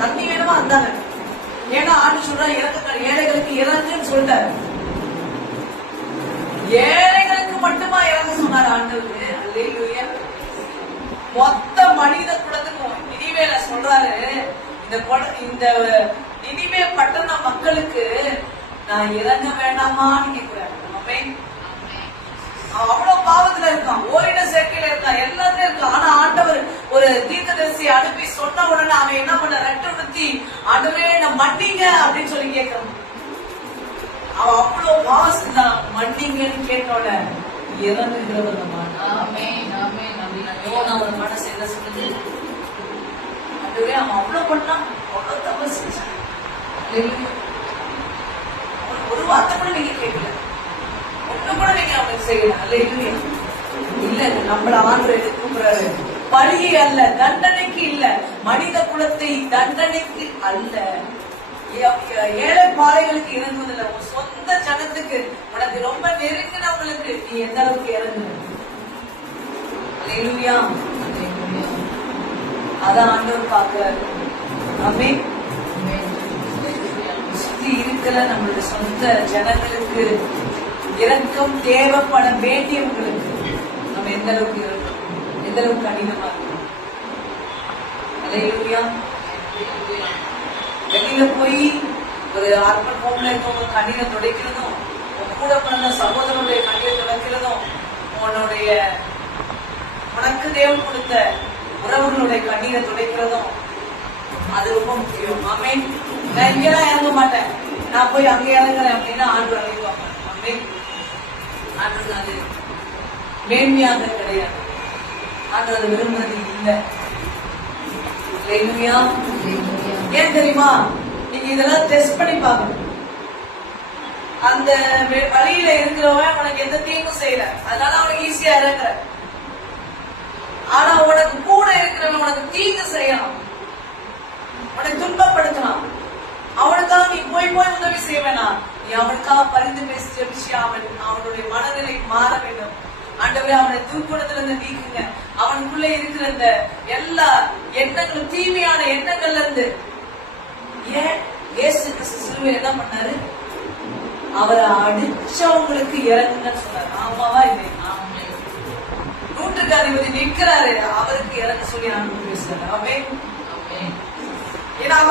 தண்ணி வேணுமா இருந்தாங்க. ஏன்னா ஆண்டு சொல்றா ஏழைகளுக்கு இறங்குன்னு சொல்லிட்டாரு. ஏழைகளுக்கு மட்டுமா இறங்க சொன்னார் ஆண்டவர்? அல்லேலூயா. மொத்த மனித குலத்துக்கும் நினிவேல சொல்றாரு, இந்த நினிவே பட்டண மக்களுக்கு நான் இறங்க வேண்டாமான்னு கேட்கிறாரு. அவ்வளவு பாவத்துல இருக்கான், ஓரின சேர்க்கையில இருக்கான், எல்லாத்தையும் இருக்கான். ஆனா ஆண்டவர் ஒரு தீர்க்கதரிசி அனுப்பி சொன்ன உடனே அவன் என்ன பண்ண, ரெட்டை உடுத்தி ஆண்டவரே நான் மன்னிங்க அப்படின்னு சொல்லி கேட்கிறான். அவன் அவ்வளவு பாவம் செஞ்சான். மன்னிங்கன்னு கேட்டோட இறங்குகிறவர் ஒரு மனசு என்ன சொல்லுது, அதுவே அவன் அவ்வளவு பண்ணான், அவ்வளவு தவறு செஞ்சான். ஒரு வார்த்தை கூட நீங்க கேட்கல, ஒண்ணு கூட நீங்க அவனுக்கு செய்யல. அல்லேலூயா. இல்ல, நம்மள ஆண்டவர் கூப்பிடுறாரு பழியை அல்ல, தண்டனைக்கு இல்ல, மனித குலத்தை தண்டனைக்கு அல்ல. ஏழை பாறைகளுக்கு இறங்குவதில்லை, உன் சொந்த ஜனத்துக்கு, உனக்கு ரொம்ப நெருங்கினவங்களுக்கு நீ எந்த அளவுக்கு இறங்குற. அல்லேலூயா. அதான் ஆண்டவர் பார்க்கிறாரு. ஆமென். சுத்தி இருக்கிற நம்மளுடைய சொந்த ஜனங்களுக்கு இரக்கம் தேவைப்பட வேண்டியவங்களுக்கு நம்ம எந்த அளவுக்கு இருக்கோம், எந்த அளவுக்கு கடினமா இருக்கோம். அல்லேலூயா. வெளியில போய் ஒரு அர்ப்பன் ஹோம்ல இருக்கவங்க கண்ணீரை துடைக்கிறதும், கூட பிறந்த சகோதரனுடைய கண்ணீரை துடைக்கிறதும், உனக்கு தேவன் கொடுத்த உறவுகளுடைய கண்ணீரை துடைக்கிறதும் அது ரொம்ப முக்கியம். ஆமென். நான் இங்கெல்லாம் இறங்க மாட்டேன், நான் போய் அங்க இறங்குறேன் அப்படின்னா ஆண்டு அழைவாங்க. ஆமென். ஆண்டு அது மேன்மையாக கிடையாது, ஆண்டு அது விரும்புறது இல்லை. ஏன் தெரியுமா? நீங்க இதெல்லாம் டெஸ்ட் பண்ணி பாக்கணும். அந்த வழியில இருக்கிறவன் உனக்கு எந்த தீங்கும் செய்யல, அதனால அவனுக்கு ஈஸியா இறங்குற. ஆனா உனக்கு கூட இருக்கிறவன் உனக்கு தீங்கு செய்யலாம், உனக்கு துன்பப்படுத்தலாம். அவனுக்காக நீ போய் உதவி செய்ய வேணாம். நீ அவனுக்காக பரிந்து பேசி ஜெபிச்சு அவனுடைய மனநிலை மாற வேண்டும். ஆண்டவரே, அவனை துர்க்குணத்துல இருந்து நீக்குங்க. அவனுக்குள்ள இருக்கிற இந்த எல்லா எண்ணங்களும், தீமையான எண்ணங்கள்ல இருந்து. ஏன் இயேசு கிறிஸ்து சிலுவையில் என்ன பண்ணாரு? அவரை அடிச்சவங்களுக்கு இறங்குங்கன்னு சொன்னாரு. ஆமாவா இல்லை? நூற்றுக்கு அதிபதி நிற்கிறாரு, அவருக்கு இறங்க சொல்லி ஆண்டு பேசுறாரு. ஏன்னா